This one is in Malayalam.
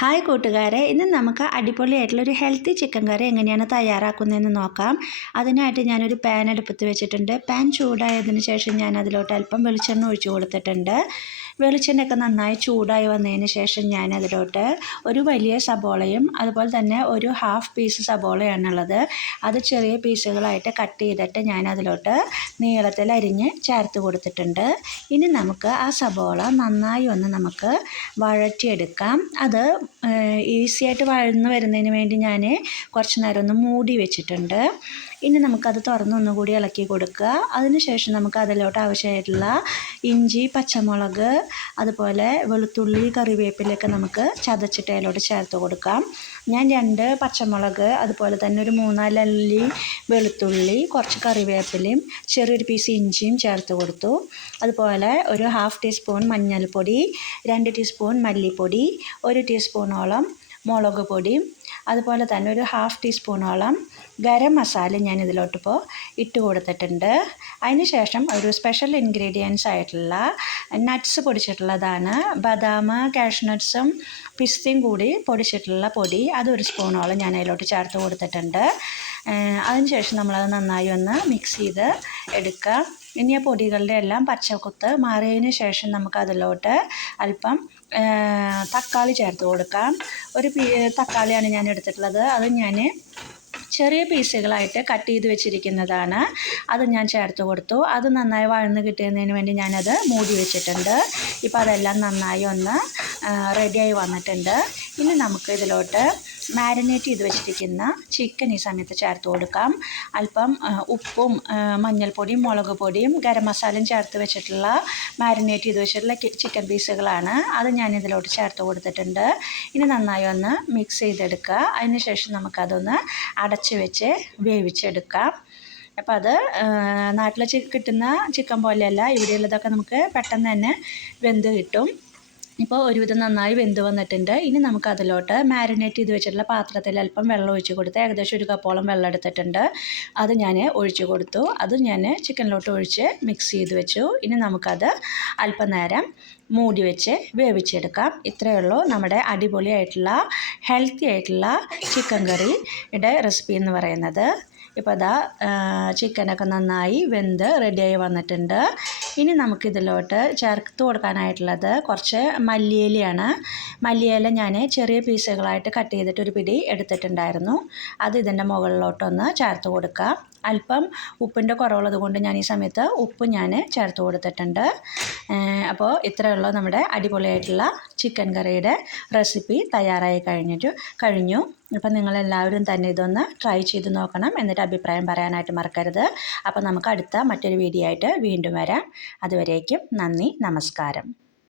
ഹായ് കൂട്ടുകാരെ, ഇന്ന് നമുക്ക് അടിപൊളിയായിട്ടുള്ളൊരു ഹെൽത്തി ചിക്കൻ കറി എങ്ങനെയാണ് തയ്യാറാക്കുന്നതെന്ന് നോക്കാം. അതിനായിട്ട് ഞാനൊരു പാൻ അടുപ്പത്ത് വെച്ചിട്ടുണ്ട്. പാൻ ചൂടായതിന് ശേഷം ഞാൻ അതിലോട്ട് അല്പം വെളിച്ചെണ്ണ ഒഴിച്ചു കൊടുത്തിട്ടുണ്ട്. വെളിച്ചെണ്ണയൊക്കെ നന്നായി ചൂടായി വന്നതിന് ശേഷം ഞാൻ അതിലോട്ട് ഒരു വലിയ സബോളയും അതുപോലെ തന്നെ ഒരു ഹാഫ് പീസ് സബോളയാണുള്ളത്. അത് ചെറിയ പീസുകളായിട്ട് കട്ട് ചെയ്തിട്ട് ഞാൻ അതിലോട്ട് നീളത്തിൽ അരിഞ്ഞ് ചേർത്ത് കൊടുത്തിട്ടുണ്ട്. ഇനി നമുക്ക് ആ സബോള നന്നായി ഒന്ന് നമുക്ക് വഴറ്റിയെടുക്കാം. അത് ഈസി ആയിട്ട് വഴന്ന് വരുന്നതിന് വേണ്ടി ഞാൻ കുറച്ച് നേരം ഒന്ന് മൂടി വെച്ചിട്ടുണ്ട്. ഇനി നമുക്കത് തുറന്നൊന്നുകൂടി ഇളക്കി കൊടുക്കുക. അതിനുശേഷം നമുക്ക് അതിലോട്ട് ആവശ്യമായിട്ടുള്ള ഇഞ്ചി, പച്ചമുളക്, അതുപോലെ വെളുത്തുള്ളി, കറിവേപ്പിലയൊക്കെ നമുക്ക് ചതച്ചിട്ട് അതിലോട്ട് ചേർത്ത് കൊടുക്കാം. ഞാൻ 2 പച്ചമുളക്, അതുപോലെ തന്നെ ഒരു 3-4 അല്ലി വെളുത്തുള്ളി, കുറച്ച് കറിവേപ്പിലയും ചെറിയൊരു പീസ് ഇഞ്ചിയും ചേർത്ത് കൊടുത്തു. അതുപോലെ ഒരു ഹാഫ് ടീസ്പൂൺ മഞ്ഞൾപ്പൊടി, 2 ടീസ്പൂൺ മല്ലിപ്പൊടി, 1 ടീസ്പൂണോളം മുളക് പൊടിയും, അതുപോലെ തന്നെ ഒരു ഹാഫ് ടീസ്പൂണോളം ഗരം മസാല ഞാൻ ഇതിലോട്ടിപ്പോൾ ഇട്ട് കൊടുത്തിട്ടുണ്ട്. അതിന് ശേഷം ഒരു സ്പെഷ്യൽ ഇൻഗ്രീഡിയൻസ് ആയിട്ടുള്ള നട്ട്സ് പൊടിച്ചിട്ടുള്ളതാണ്. ബദാം, കാഷ്നട്ട്സും പിസ്തയും കൂടി പൊടിച്ചിട്ടുള്ള പൊടി, അതൊരു സ്പൂണോളം ഞാൻ അതിലോട്ട് ചേർത്ത് കൊടുത്തിട്ടുണ്ട്. അതിനുശേഷം നമ്മളത് നന്നായി ഒന്ന് മിക്സ് ചെയ്ത് എടുക്കുക. ഇനി ആ പൊടികളുടെ എല്ലാം പച്ചക്കുത്ത് മാറിയതിന് ശേഷം നമുക്കതിലോട്ട് അല്പം തക്കാളി ചേർത്ത് കൊടുക്കാം. ഒരു തക്കാളിയാണ് ഞാൻ എടുത്തിട്ടുള്ളത്. അത് ഞാൻ ചെറിയ പീസുകളായിട്ട് കട്ട് ചെയ്ത് വെച്ചിരിക്കുന്നതാണ്. അത് ഞാൻ ചേർത്ത് കൊടുത്തു. അത് നന്നായി വഴന്ന് കിട്ടുന്നതിന് വേണ്ടി ഞാനത് മൂടി വെച്ചിട്ടുണ്ട്. ഇപ്പോൾ അതെല്ലാം നന്നായി ഒന്ന് റെഡിയായി വന്നിട്ടുണ്ട്. ഇനി നമുക്ക് ഇതിലോട്ട് മാരിനേറ്റ് ചെയ്ത് വെച്ചിരിക്കുന്ന ചിക്കൻ ഈ സമയത്ത് ചേർത്ത് കൊടുക്കാം. അല്പം ഉപ്പും മഞ്ഞൾപ്പൊടിയും മുളക് പൊടിയും ഗരം മസാലയും ചേർത്ത് വെച്ചിട്ടുള്ള മാരിനേറ്റ് ചെയ്ത് വെച്ചിട്ടുള്ള ചിക്കൻ പീസുകളാണ്. അത് ഞാൻ ഇതിലോട്ട് ചേർത്ത് കൊടുത്തിട്ടുണ്ട്. ഇനി നന്നായി ഒന്ന് മിക്സ് ചെയ്തെടുക്കുക. അതിന് ശേഷം നമുക്കതൊന്ന് അടച്ച് വെച്ച് വേവിച്ചെടുക്കാം. അപ്പോൾ അത് നാട്ടിൽ കിട്ടുന്ന ചിക്കൻ പോലെയല്ല, ഇവിടെയുള്ളതൊക്കെ നമുക്ക് പെട്ടെന്ന് തന്നെ വെന്ത് കിട്ടും. ഇപ്പോൾ ഒരുവിധം നന്നായി വെന്ത് വന്നിട്ടുണ്ട്. ഇനി നമുക്ക് അതിലോട്ട് മാരിനേറ്റ് ചെയ്ത് വെച്ചിട്ടുള്ള പാത്രത്തിൽ അല്പം വെള്ളം ഒഴിച്ച് കൊടുത്ത് ഏകദേശം 1 കപ്പോളം വെള്ളം എടുത്തിട്ടുണ്ട്. അത് ഞാൻ ഒഴിച്ച് കൊടുത്തു. അത് ഞാൻ ചിക്കനിലോട്ട് ഒഴിച്ച് മിക്സ് ചെയ്ത് വെച്ചു. ഇനി നമുക്കത് അല്പം നേരം മൂടി വെച്ച് വേവിച്ചെടുക്കാം. ഇത്രയേ ഉള്ളൂ നമ്മുടെ അടിപൊളിയായിട്ടുള്ള ഹെൽത്തി ആയിട്ടുള്ള ചിക്കൻ കറിയുടെ റെസിപ്പി എന്ന് പറയുന്നത്. ഇപ്പോൾ അതാ ചിക്കനൊക്കെ നന്നായി വെന്ത് റെഡിയായി വന്നിട്ടുണ്ട്. ഇനി നമുക്കിതിലോട്ട് ചേർത്ത് കൊടുക്കാനായിട്ടുള്ളത് കുറച്ച് മല്ലിയിലയാണ്. മല്ലിയില ഞാൻ ചെറിയ പീസുകളായിട്ട് കട്ട് ചെയ്തിട്ട് ഒരു പിടി എടുത്തിട്ടുണ്ടായിരുന്നു. അത് ഇതിൻ്റെ മുകളിലോട്ടൊന്ന് ചേർത്ത് കൊടുക്കുക. അല്പം ഉപ്പിൻ്റെ കുറവുള്ളത് കൊണ്ട് ഞാൻ ഈ സമയത്ത് ഉപ്പ് ഞാൻ ചേർത്ത് കൊടുത്തിട്ടുണ്ട്. അപ്പോൾ ഇത്രയുള്ള നമ്മുടെ അടിപൊളിയായിട്ടുള്ള ചിക്കൻ കറിയുടെ റെസിപ്പി തയ്യാറായി കഴിഞ്ഞു. അപ്പോൾ നിങ്ങളെല്ലാവരും തന്നെ ഇതൊന്ന് ട്രൈ ചെയ്ത് നോക്കണം. എന്നിട്ട് അഭിപ്രായം പറയാനായിട്ട് മറക്കരുത്. അപ്പോൾ നമുക്ക് അടുത്ത മറ്റൊരു വീഡിയോ ആയിട്ട് വീണ്ടും വരാം. അതുവരേക്കും നന്ദി, നമസ്കാരം.